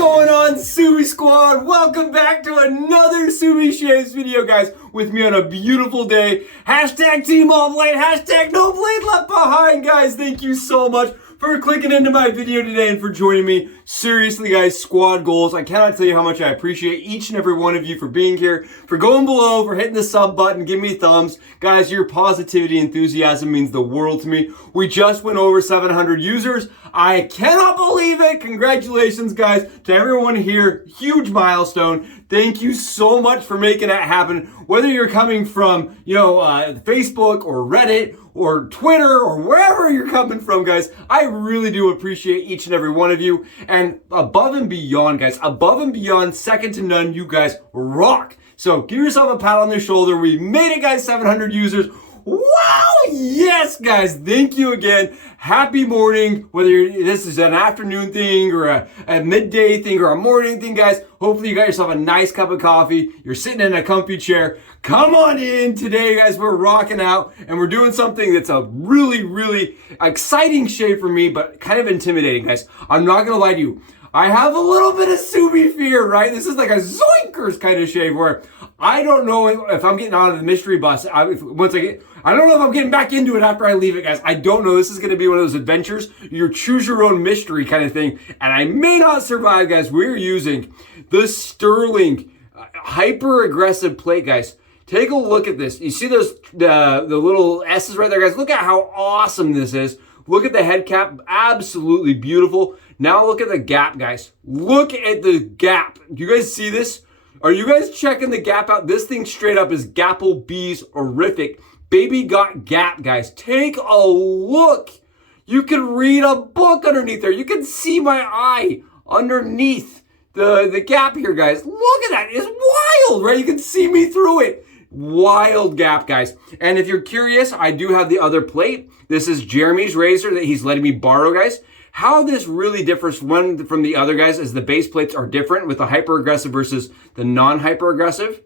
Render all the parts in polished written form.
going on, Subie Squad? Welcome back to another Subie Shaves video, guys. With me on a beautiful day. Hashtag Team All Blade, hashtag No Blade Left Behind, guys. Thank you so much for clicking into my video today and for joining me. Seriously, guys, squad goals. I cannot tell you how much I appreciate each and every one of you for being here, for going below, for hitting the sub button, giving me thumbs. Guys, your positivity, enthusiasm means the world to me. We just went over 700 users. I cannot believe it. Congratulations, guys, to everyone here. Huge milestone. Thank you so much for making that happen. Whether you're coming from, Facebook or Reddit or Twitter or wherever you're coming from, guys, I really do appreciate each and every one of you. And above and beyond, guys, above and beyond, second to none, you guys rock. So give yourself a pat on the shoulder. We made it, guys, 700 users. Wow, yes, guys, thank you again. Happy morning, whether this is an afternoon thing or a midday thing or a morning thing, guys. Hopefully you got yourself a nice cup of coffee. You're sitting in a comfy chair. Come on in today, guys. We're rocking out and we're doing something that's a really, really exciting shave for me, but kind of intimidating, guys. I'm not going to lie to you. I have a little bit of Subie fear, right? This is like a zoinkers kind of shave where I don't know if I'm getting out of the mystery bus. I don't know if I'm getting back into it after I leave it, guys. I don't know. This is going to be one of those adventures, your choose your own mystery kind of thing. And I may not survive, guys. We're using the Stirling hyper aggressive plate, guys. Take a look at this. You see those the little S's right there, guys? Look at how awesome this is. Look at the head cap. Absolutely beautiful. Now look at the gap, guys. Look at the gap. Do you guys see this? Are you guys checking the gap out? This thing straight up is Gapple Bees horrific. Baby got gap, guys. Take a look. You can read a book underneath there. You can see my eye underneath the gap here, guys. Look at that. It's wild, right? You can see me through it. Wild gap, guys. And if you're curious, I do have the other plate. This is Jeremy's razor that he's letting me borrow, guys. How this really differs one from the other, guys, is the base plates are different with the hyper-aggressive versus the non-hyper-aggressive,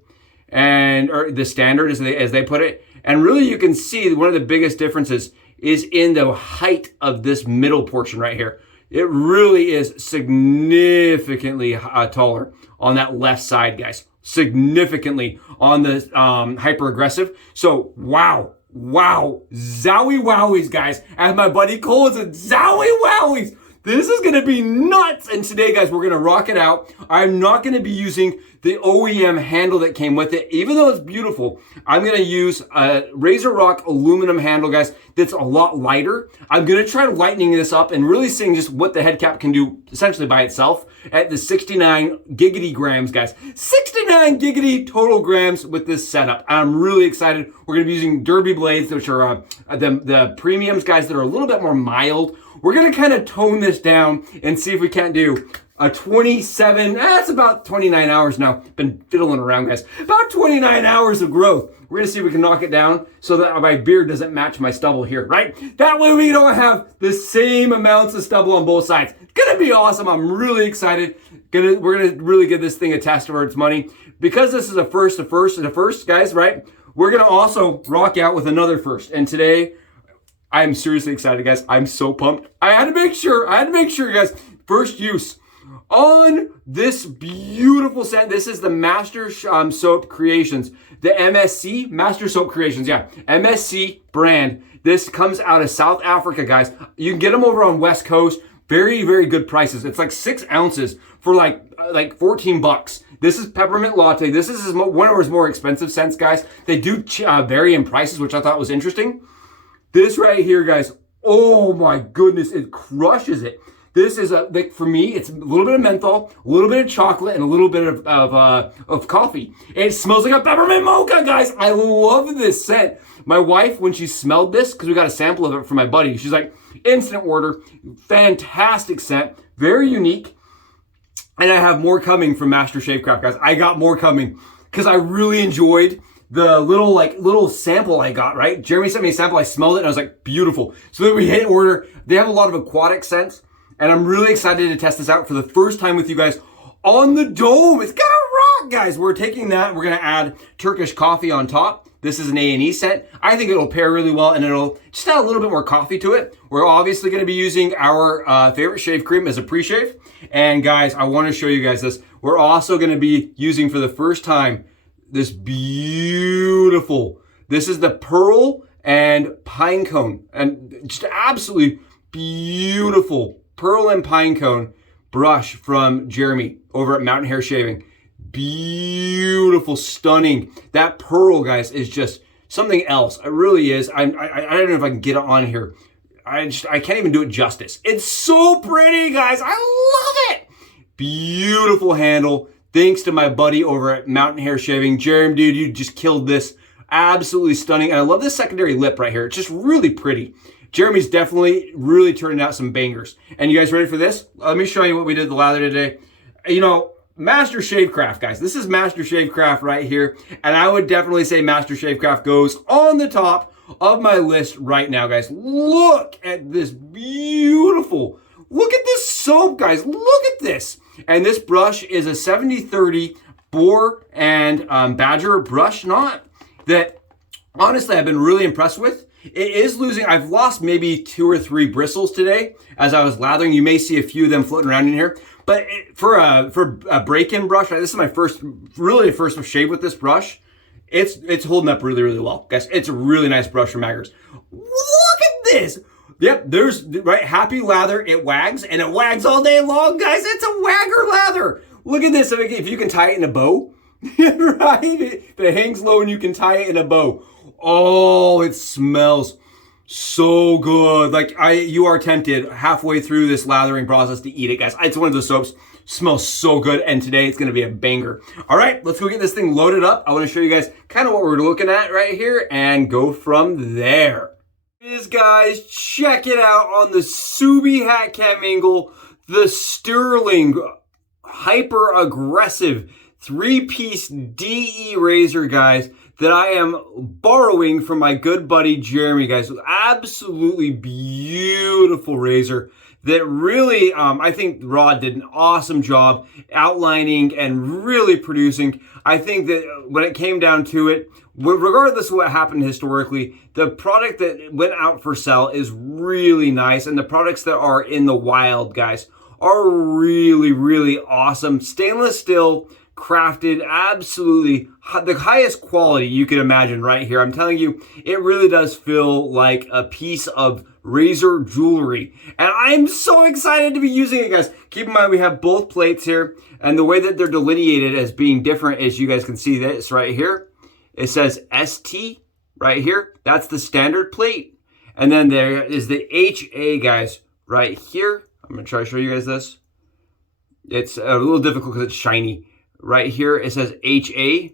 or the standard as they put it. And really you can see one of the biggest differences is in the height of this middle portion right here. It really is significantly taller on that left side, guys. Significantly on the hyper-aggressive. So, wow, zowie wowies, guys. As my buddy Cole said, zowie wowies. This is going to be nuts. And today, guys, we're going to rock it out. I'm not going to be using the OEM handle that came with it. Even though it's beautiful, I'm going to use a Razor Rock aluminum handle, guys, that's a lot lighter. I'm going to try lightening this up and really seeing just what the head cap can do essentially by itself at the 69 giggity grams, guys. 69 giggity total grams with this setup. I'm really excited. We're going to be using Derby blades, which are the premiums, guys, that are a little bit more mild. We're going to kind of tone this down and see if we can't do a 27, that's about 29 hours now. Been fiddling around, guys. About 29 hours of growth. We're going to see if we can knock it down so that my beard doesn't match my stubble here, right? That way we don't have the same amounts of stubble on both sides. It's going to be awesome. I'm really excited. We're going to really give this thing a test for its money. Because this is a first, guys, right? We're going to also rock out with another first. And today, I'm seriously excited, guys. I'm so pumped. I had to make sure, guys, first use on this beautiful scent. This is the Master Soap Creations, the MSC, Master Soap Creations, yeah, MSC brand. This comes out of South Africa, guys. You can get them over on West Coast. Very, very good prices. It's like 6 ounces for like 14 bucks. This is Peppermint Latte. This is one of his more expensive scents, guys. They do vary in prices, which I thought was interesting. This right here, guys, oh my goodness, it crushes it. This is, for me, it's a little bit of menthol, a little bit of chocolate, and a little bit of coffee. It smells like a peppermint mocha, guys. I love this scent. My wife, when she smelled this, because we got a sample of it from my buddy, she's like, instant order, fantastic scent, very unique. And I have more coming from Master Shavecraft, guys. I got more coming because I really enjoyed the little sample I got, right? Jeremy sent me a sample, I smelled it, and I was like, beautiful. So then we hit order. They have a lot of aquatic scents, and I'm really excited to test this out for the first time with you guys on the dome. It's gonna rock, guys. We're taking that, we're gonna add Turkish coffee on top. This is an A&E scent. I think it'll pair really well, and it'll just add a little bit more coffee to it. We're obviously gonna be using our favorite shave cream as a pre-shave. And guys, I wanna show you guys this. We're also gonna be using for the first time this beautiful, this is the Pearl and Pinecone, and just absolutely beautiful Pearl and Pinecone brush from Jeremy over at Mountain Hare Shaving. Beautiful, stunning. That pearl, guys, is just something else. It really is. I don't know if I can get it on here. I can't even do it justice. It's so pretty, guys. I love it. Beautiful handle. Thanks to my buddy over at Mountain Hare Shaving. Jeremy, dude, you just killed this. Absolutely stunning. And I love this secondary lip right here. It's just really pretty. Jeremy's definitely really turning out some bangers. And you guys ready for this? Let me show you what we did at the lather today. You know, Master Shavecraft, guys. This is Master Shavecraft right here. And I would definitely say Master Shavecraft goes on the top of my list right now, guys. Look at this beautiful, look at this soap, guys. Look at this. And this brush is a 70-30 boar and badger brush knot that honestly I've been really impressed with. It is losing, I've lost maybe 2 or 3 bristles today as I was lathering. You may see a few of them floating around in here. But for a break-in brush, this is my first shave with this brush. It's holding up really, really well. Guys, it's a really nice brush from Maggers. Look at this. Yep, there's, right, happy lather. It wags, and it wags all day long, guys. It's a wagger lather. Look at this. If you can tie it in a bow, right? If it hangs low and you can tie it in a bow. Oh, it smells so good. Like you are tempted halfway through this lathering process to eat it, guys. It's one of those soaps, smells so good, and today it's gonna be a banger. All right, let's go get this thing loaded up. I wanna show you guys kind of what we're looking at right here and go from there. Guys, check it out on the Subie hat cam angle, the Stirling hyper aggressive 3-piece DE razor, guys, that I am borrowing from my good buddy Jeremy, guys. Absolutely beautiful razor that really, I think Rod did an awesome job outlining and really producing. I think that when it came down to it, regardless of what happened historically, the product that went out for sale is really nice, and the products that are in the wild, guys, are really, really awesome. Stainless steel, crafted, absolutely the highest quality you can imagine right here. I'm telling you, it really does feel like a piece of razor jewelry, and I'm so excited to be using it, guys. Keep in mind we have both plates here, and the way that they're delineated as being different is, you guys can see this right here. It says ST right here. That's the standard plate, and then there is the HA, guys, right here. I'm gonna try to show you guys this. It's a little difficult because it's shiny. Right here, it says HA,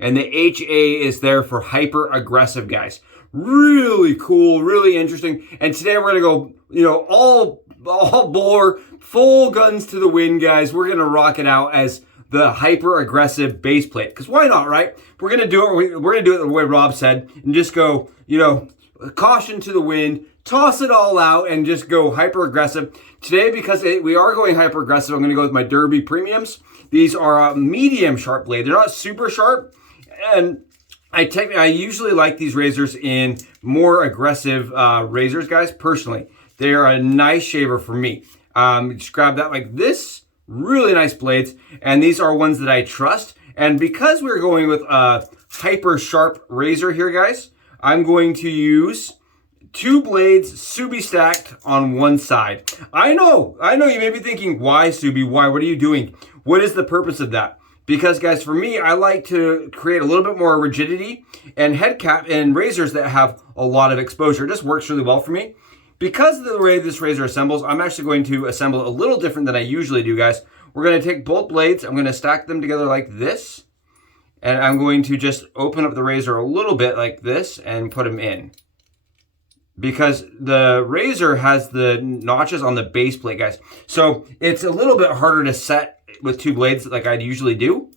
and the HA is there for hyper aggressive, guys. Really cool, really interesting. And today we're gonna go, you know, all bore, full guns to the wind, guys. We're gonna rock it out as the hyper aggressive base plate, because why not, right? We're gonna do it. We're gonna do it the way Rob said, and just go, you know, caution to the wind, toss it all out, and just go hyper aggressive. Today, because we are going hyper aggressive, I'm gonna go with my Derby Premiums. These are a medium sharp blade. They're not super sharp, and I usually like these razors in more aggressive razors, guys. Personally, they are a nice shaver for me. Just grab that like this. Really nice blades, and these are ones that I trust. And because we're going with a hyper sharp razor here, guys, I'm going to use 2 blades Subie stacked on one side. I know you may be thinking, why Subie? Why? What are you doing? What is the purpose of that? Because, guys, for me, I like to create a little bit more rigidity and head cap and razors that have a lot of exposure. It just works really well for me. Because of the way this razor assembles, I'm actually going to assemble a little different than I usually do, guys. We're going to take both blades, I'm going to stack them together like this, and I'm going to just open up the razor a little bit like this and put them in. Because the razor has the notches on the base plate, guys. So it's a little bit harder to set with 2 blades like I'd usually do.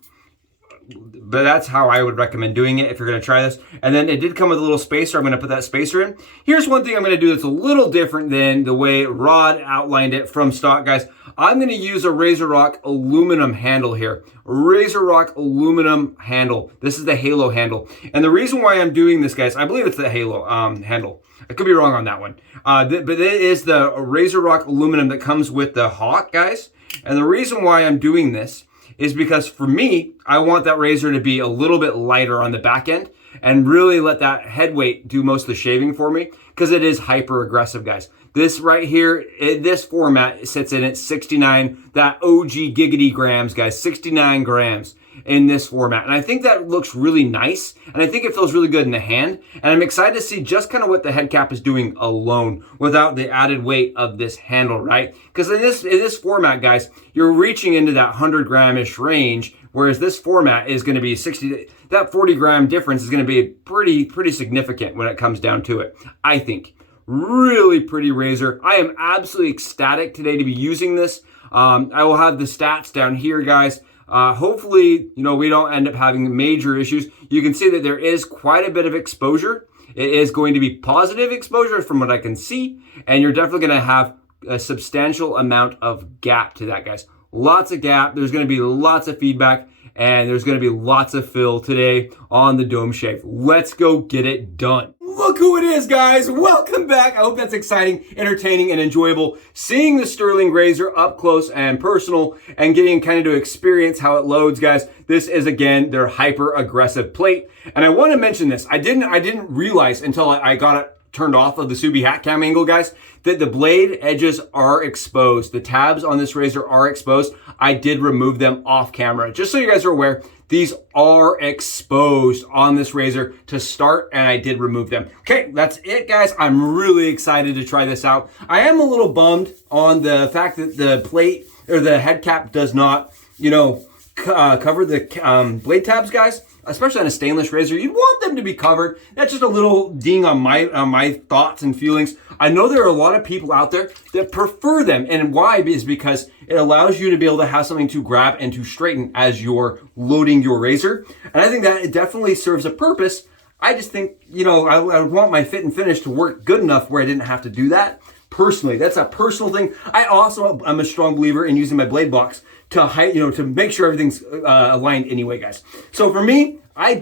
but that's how I would recommend doing it if you're gonna try this. And then it did come with a little spacer. I'm gonna put that spacer in. Here's one thing I'm gonna do that's a little different than the way Rod outlined it from stock, guys. I'm gonna use a RazoRock aluminum handle here. RazoRock aluminum handle. This is the Halo handle. And the reason why I'm doing this, guys, I believe it's the Halo handle. I could be wrong on that one. But it is the RazoRock aluminum that comes with the Hawk, guys. And the reason why I'm doing this is because for me, I want that razor to be a little bit lighter on the back end and really let that head weight do most of the shaving for me, because it is hyper aggressive, guys. This right here, this format sits in at 69, that OG giggity grams, guys, 69 grams in this format. And I think that looks really nice, and I think it feels really good in the hand. And I'm excited to see just kind of what the head cap is doing alone without the added weight of this handle, right? Because in this format, guys, you're reaching into that 100 gram-ish range, whereas this format is going to be 60. That 40 gram difference is going to be pretty significant when it comes down to it, I think. Really pretty razor. I am absolutely ecstatic today to be using this. I will have the stats down here, guys. Hopefully, you know, we don't end up having major issues. You can see that there is quite a bit of exposure. It is going to be positive exposure from what I can see, and you're definitely going to have a substantial amount of gap to that, guys. Lots of gap. There's going to be lots of feedback, and there's going to be lots of fill today on the dome shave. Let's go get it done. Look who it is, guys. Welcome back. I hope that's exciting, entertaining, and enjoyable. Seeing the Stirling razor up close and personal and getting kind of to experience how it loads, guys. This is, again, their hyper aggressive plate. And I want to mention this. I didn't realize until I got it turned off of the Subie hat cam angle, guys, that the blade edges are exposed. The tabs on this razor are exposed. I did remove them off camera. Just so you guys are aware, these are exposed on this razor to start, and I did remove them. Okay, that's it, guys. I'm really excited to try this out. I am a little bummed on the fact that the plate or the head cap does not, you know, cover the blade tabs, guys. Especially on a stainless razor, you'd want them to be covered. That's just a little ding on my thoughts and feelings. I know there are a lot of people out there that prefer them, and why is because it allows you to be able to have something to grab and to straighten as you're loading your razor. And I think that it definitely serves a purpose. I just think, you know, I would want my fit and finish to work good enough where I didn't have to do that. Personally, that's a personal thing. I also am a strong believer in using my blade box to height, you know, to make sure everything's aligned anyway, guys. So for me, I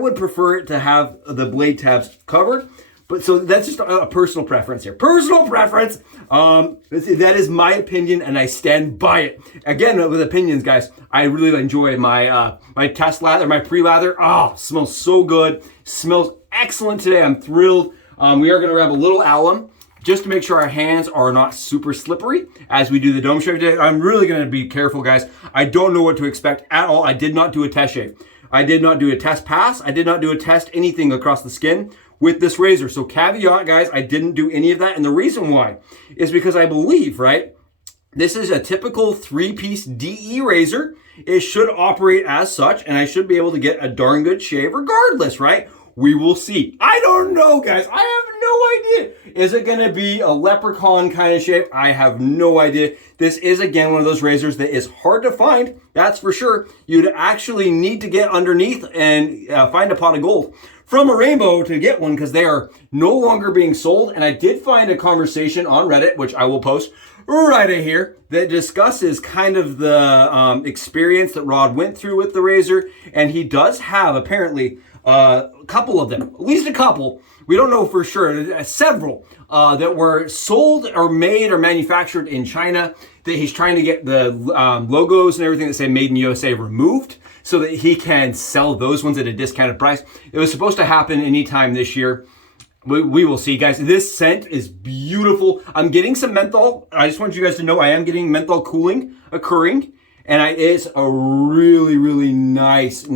would prefer it to have the blade tabs covered, but so that's just a personal preference here. Personal preference. That is my opinion, and I stand by it. Again, with opinions, guys, I really enjoy my my test lather, my pre-lather. Oh, smells so good. Smells excellent today. I'm thrilled. We are going to grab a little alum, just to make sure our hands are not super slippery as we do the dome shave today. I'm really gonna be careful, guys. I don't know what to expect at all. I did not do a test shave. I did not do a test pass. I did not do a test anything across the skin with this razor. So caveat, guys, I didn't do any of that. And the reason why is because I believe, right, this is a typical 3-piece DE razor. It should operate as such, and I should be able to get a darn good shave regardless, right? We will see. I don't know, guys. I have no idea. Is it going to be a leprechaun kind of shape? I have no idea. This is, again, one of those razors that is hard to find. That's for sure. You'd actually need to get underneath and find a pot of gold from a rainbow to get one, because they are no longer being sold. And I did find a conversation on Reddit, which I will post right here, that discusses kind of the experience that Rod went through with the razor. And he does have, apparently, a couple of them, at least a couple, we don't know for sure, several that were sold or made or manufactured in China, that he's trying to get the logos and everything that say made in USA removed so that he can sell those ones at a discounted price. It was supposed to happen anytime this year. We will see, guys. This scent is beautiful. I'm getting some menthol. I just want you guys to know I am getting menthol cooling occurring, and it's a really, really nice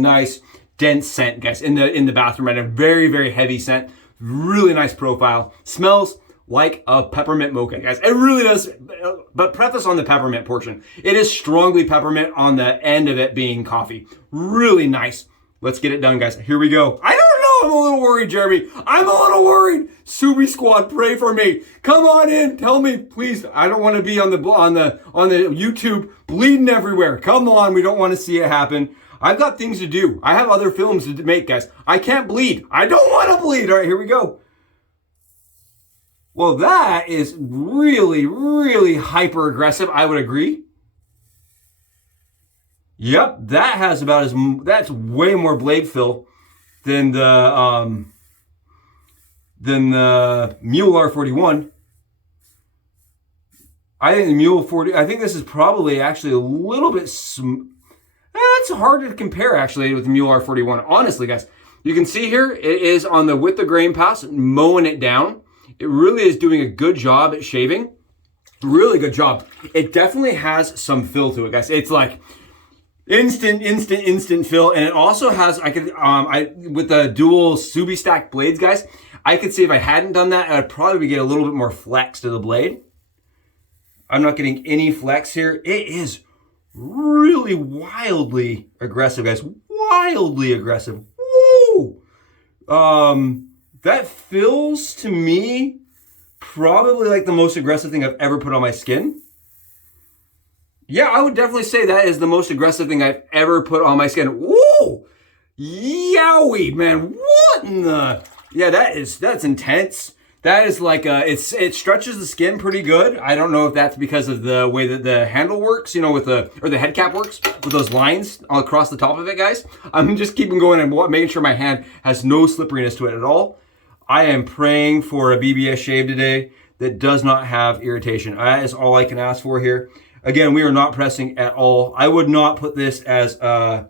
dense scent, guys, in the bathroom, and a very, very heavy scent. Really nice profile. Smells like a peppermint mocha, guys. It really does, but preface on the peppermint portion. It is strongly peppermint on the end of it being coffee. Really nice. Let's get it done, guys. Here we go. I don't know. I'm a little worried, Jeremy. I'm a little worried. Subie squad, pray for me. Come on in. Tell me, please. I don't want to be on the YouTube bleeding everywhere. Come on. We don't want to see it happen. I've got things to do. I have other films to make, guys. I can't bleed. I don't want to bleed. All right, here we go. Well, that is really, really hyper aggressive. I would agree. Yep, that has about as, that's way more blade fill than the Mule R41. I think the Mule 40, I think this is probably actually a little bit, it's hard to compare actually with the Mule R41. Honestly, guys, you can see here, it is on the with the grain pass, mowing it down. It really is doing a good job at shaving. Really good job. It definitely has some fill to it, guys. It's like instant fill. And it also has, I could, with the dual Subie stack blades, guys, I could see if I hadn't done that, I'd probably get a little bit more flex to the blade. I'm not getting any flex here. It is really wildly aggressive, guys. Wildly aggressive. Woo! That feels to me probably like the most aggressive thing I've ever put on my skin. Yeah, I would definitely say that is the most aggressive thing I've ever put on my skin. Woo! Yowie, man. What in the... Yeah, that's intense. That is like it stretches the skin pretty good. I don't know if that's because of the way that the handle works, you know, with the head cap works with those lines all across the top of it, guys. I'm just keeping going and making sure my hand has no slipperiness to it at all. I am praying for a BBS shave today that does not have irritation. That is all I can ask for here. Again, we are not pressing at all. I would not put this as a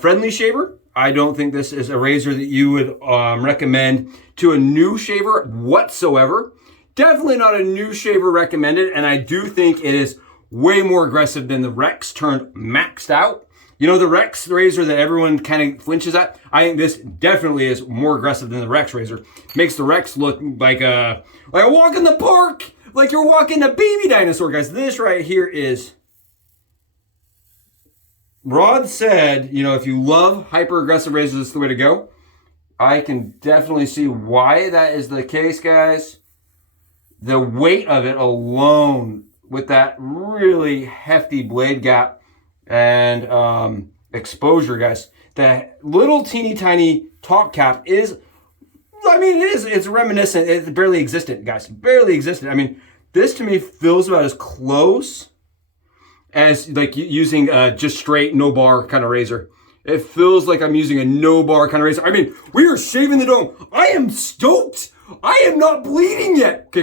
friendly shaver. I don't think this is a razor that you would recommend to a new shaver whatsoever. Definitely not a new shaver recommended, and I do think it is way more aggressive than the Rex turned maxed out. You know, the Rex razor that everyone kind of flinches at? I think this definitely is more aggressive than the Rex razor. Makes the Rex look like a walk in the park, like you're walking a baby dinosaur, guys. This right here is... Rod said, you know, if you love hyper-aggressive razors, this is the way to go. I can definitely see why that is the case, guys. The weight of it alone, with that really hefty blade gap and exposure, guys. That little teeny tiny top cap is, I mean, it's reminiscent. It's barely existent, guys. Barely existent. I mean, this to me feels about as close as like using just straight no bar kind of razor. It feels like I'm using a no bar kind of razor. I mean, we are shaving the dome. I am stoked. I am not bleeding yet. Okay,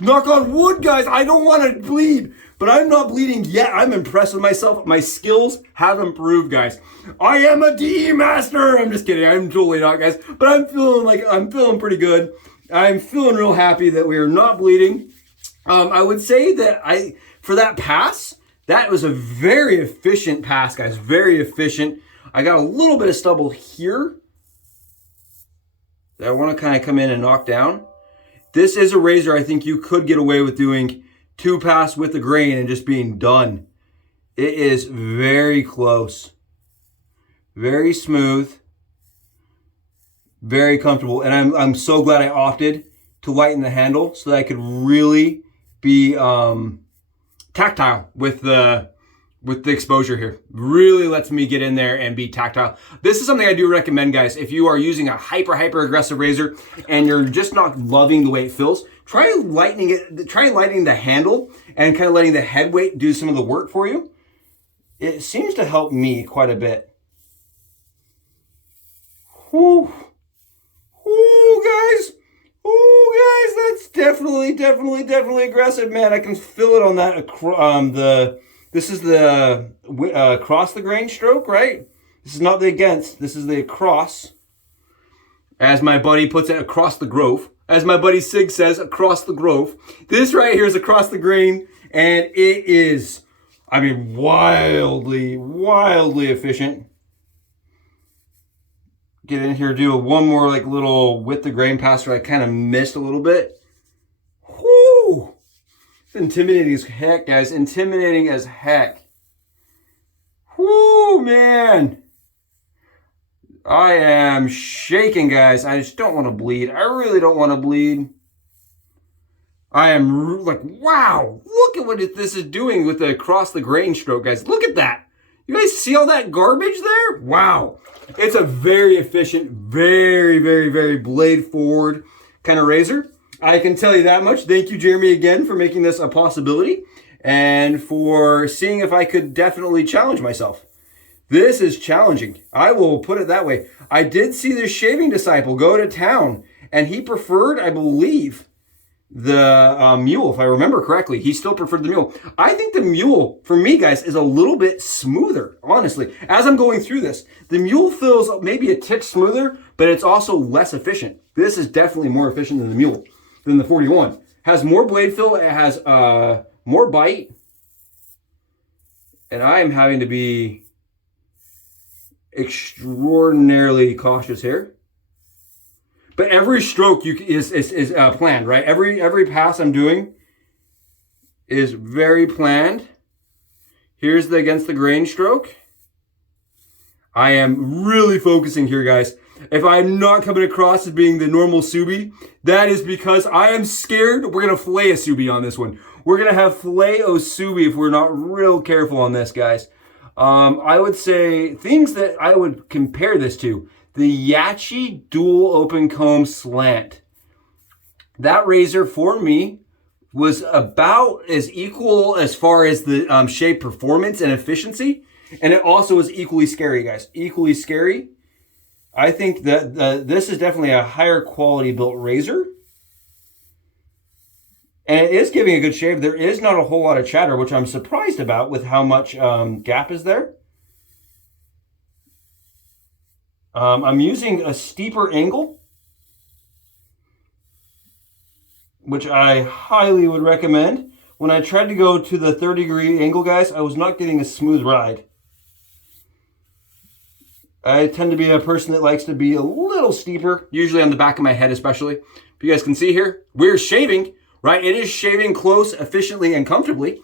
knock on wood, guys. I don't want to bleed, but I'm not bleeding yet. I'm impressed with myself. My skills have improved, guys. I am a DE master. I'm just kidding. I'm totally not, guys. But I'm feeling pretty good. I'm feeling real happy that we are not bleeding. I would say that for that pass, that was a very efficient pass, guys. Very efficient. I got a little bit of stubble here that I want to kind of come in and knock down. This is a razor I think you could get away with doing 2 pass with the grain and just being done. It is very close. Very smooth. Very comfortable. And I'm so glad I opted to lighten the handle so that I could really be tactile with the exposure here. Really lets me get in there and be tactile. This is something I do recommend, guys. If you are using a hyper aggressive razor and you're just not loving the way it feels, try lightening the handle and kind of letting the head weight do some of the work for you. It seems to help me quite a bit. Whew. Ooh, guys. Ooh, guys, that's definitely aggressive, man. I can feel it on that, this is the across the grain stroke, right? This is not the against, this is the across. As my buddy puts it, across the grove. As my buddy Sig says, across the grove. This right here is across the grain, and it is, I mean, wildly efficient. Get in here, do one more like little with the grain pass where I kind of missed a little bit. Whoo! It's intimidating as heck, guys. Intimidating as heck. Whoo, man. I am shaking, guys. I just don't want to bleed. I really don't want to bleed. I am like, wow. Look at what this is doing with the across the grain stroke, guys. Look at that. You guys see all that garbage there? Wow. It's a very efficient, very, very, very blade forward kind of razor. I can tell you that much. Thank you, Jeremy, again, for making this a possibility and for seeing if I could definitely challenge myself. This is challenging. I will put it that way. I did see this shaving disciple go to town, and he preferred, I believe, the mule, if I remember correctly. He still preferred the mule. I think the mule, for me, guys, is a little bit smoother, honestly. As I'm going through this, the mule feels maybe a tick smoother, but it's also less efficient. This is definitely more efficient than the mule, than the 41. Has more blade fill, it has more bite, and I am having to be extraordinarily cautious here. But every stroke is planned, right? Every pass I'm doing is very planned. Here's the against the grain stroke. I am really focusing here, guys. If I'm not coming across as being the normal Subie, that is because I am scared we're going to fillet a Subie on this one. We're going to have filet-o Subie if we're not real careful on this, guys. I would say things that I would compare this to. The Yachi Dual Open Comb Slant. That razor for me was about as equal as far as the shave performance and efficiency. And it also was equally scary, guys. Equally scary. I think that this is definitely a higher quality built razor. And it is giving a good shave. There is not a whole lot of chatter, which I'm surprised about with how much gap is there. I'm using a steeper angle, which I highly would recommend. When I tried to go to the 30-degree angle, guys, I was not getting a smooth ride. I tend to be a person that likes to be a little steeper, usually on the back of my head especially. If you guys can see here, we're shaving, right? It is shaving close, efficiently, and comfortably.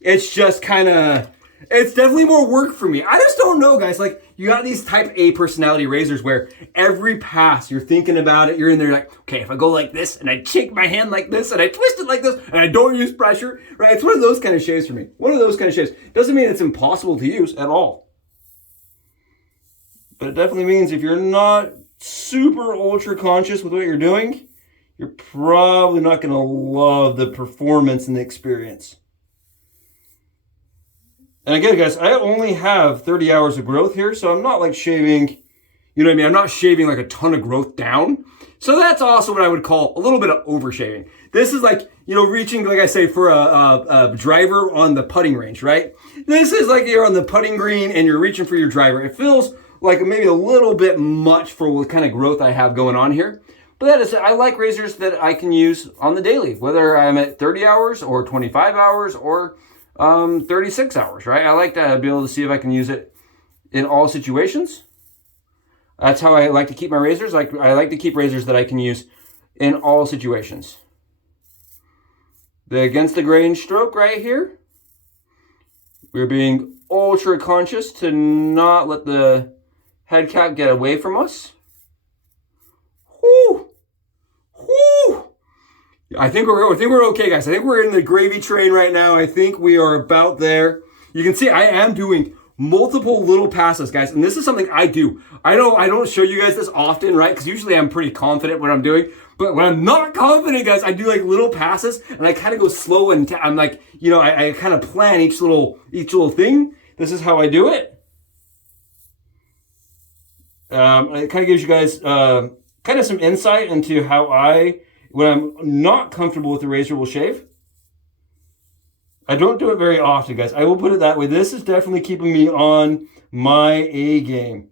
It's just kind of, it's definitely more work for me. I just don't know, guys. Like, you got these type A personality razors where every pass you're thinking about it, you're in there like, okay, if I go like this and I shake my hand like this and I twist it like this and I don't use pressure, right? It's one of those kind of shaves for me. One of those kind of shaves. Doesn't mean it's impossible to use at all. But it definitely means if you're not super ultra conscious with what you're doing, you're probably not going to love the performance and the experience. And again, guys, I only have 30 hours of growth here, so I'm not like shaving, you know what I mean? I'm not shaving like a ton of growth down. So that's also what I would call a little bit of overshaving. This is like, you know, reaching, like I say, for a driver on the putting range, right? This is like you're on the putting green and you're reaching for your driver. It feels like maybe a little bit much for what kind of growth I have going on here. But that is, I like razors that I can use on the daily, whether I'm at 30 hours or 25 hours or 36 hours, right? I like to be able to see if I can use it in all situations. That's how I like to keep my razors. I like to keep razors that I can use in all situations. The against the grain stroke right here. We're being ultra conscious to not let the head cap get away from us. Whoo! Whoo! I think we're okay, guys. I think we're in the gravy train right now. I think we are about there. You can see I am doing multiple little passes, guys, and this is something I do. I don't show you guys this often, right? Because usually I'm pretty confident what I'm doing. But when I'm not confident, guys, I do like little passes, and I kind of go slow, and I'm like, you know, I kind of plan each little thing. This is how I do it. It kind of gives you guys kind of some insight into how when I'm not comfortable with the razor, will shave. I don't do it very often, guys. I will put it that way. This is definitely keeping me on my A game.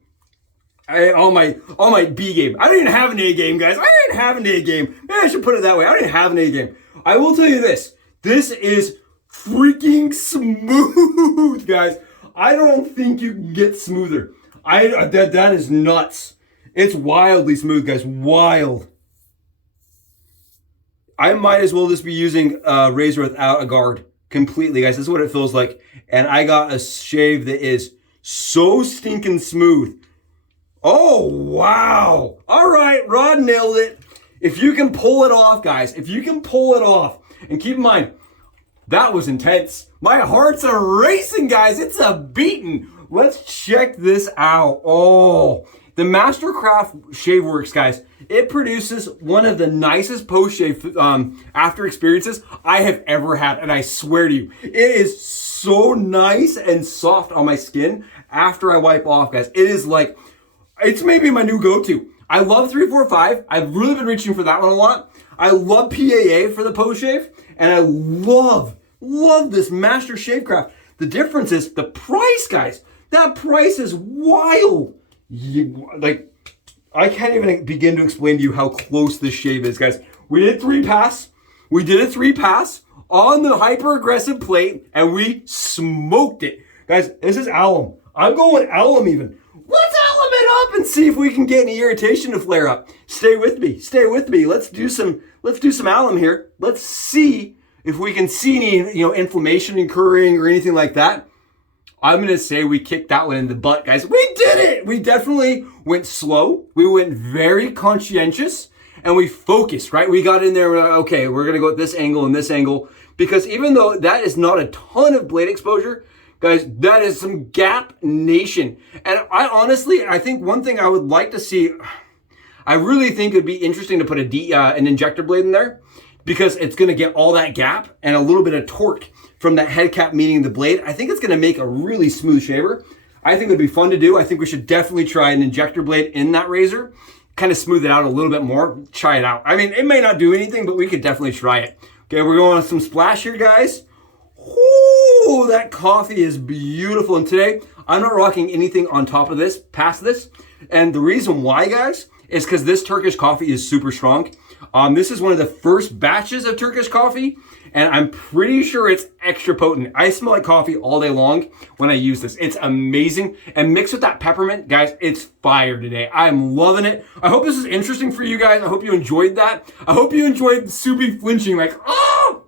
On my B game. I don't even have an A game, guys. I don't even have an A game. Maybe I should put it that way. I don't even have an A game. I will tell you this. This is freaking smooth, guys. I don't think you can get smoother. That is nuts. It's wildly smooth, guys. Wild. I might as well just be using a razor without a guard completely, guys. This is what it feels like. And I got a shave that is so stinking smooth. Oh, wow. All right, Rod nailed it. If you can pull it off, guys, if you can pull it off, and keep in mind, that was intense. My heart's a racing, guys. It's a beating. let's check this out. Oh, the Mastercraft Shave Works, guys. It produces one of the nicest post-shave after experiences I have ever had. And I swear to you, it is so nice and soft on my skin after I wipe off, guys. It is like, it's maybe my new go-to. I love 345. I've really been reaching for that one a lot. I love PAA for the post-shave. And I love this Master Shavecraft. The difference is the price, guys. That price is wild. Like, I can't even begin to explain to you how close this shave is, guys. We did 3-pass. We did a 3-pass on the hyper-aggressive plate, and we smoked it. Guys, this is alum. I'm going alum even. Let's alum it up and see if we can get any irritation to flare up. Stay with me. Stay with me. Let's do some alum here. Let's see if we can see any, inflammation occurring or anything like that. I'm going to say we kicked that one in the butt, guys. We did it. We definitely went slow. We went very conscientious and we focused, right? We got in there. We're like, okay, we're going to go at this angle and this angle, because even though that is not a ton of blade exposure, guys, that is some gap nation. And I think one thing I would like to see, I really think it'd be interesting to put an injector blade in there, because it's going to get all that gap and a little bit of torque from that head cap meeting the blade. I think it's going to make a really smooth shaver. I think it would be fun to do. I think we should definitely try an injector blade in that razor, kind of smooth it out a little bit more. Try it out. I mean, it may not do anything, but we could definitely try it. Okay, we're going on some splash here, guys. Ooh, that coffee is beautiful. And today, I'm not rocking anything on top of this, past this. And the reason why, guys, is because this Turkish coffee is super strong. This is one of the first batches of Turkish coffee, and I'm pretty sure it's extra potent. I smell like coffee all day long when I use this. It's amazing. And mixed with that peppermint, guys, it's fire today. I'm loving it. I hope this is interesting for you guys. I hope you enjoyed that. I hope you enjoyed Subie flinching like, oh!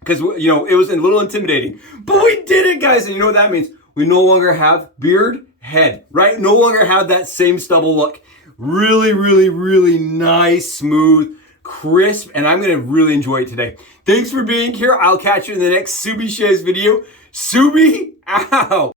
Because, it was a little intimidating. But we did it, guys. And you know what that means? We no longer have beard, head, right? No longer have that same stubble look. Really, really, really nice, smooth, crisp, and I'm gonna really enjoy it today. Thanks for being here. I'll catch you in the next Subie Shaves video. Subie out.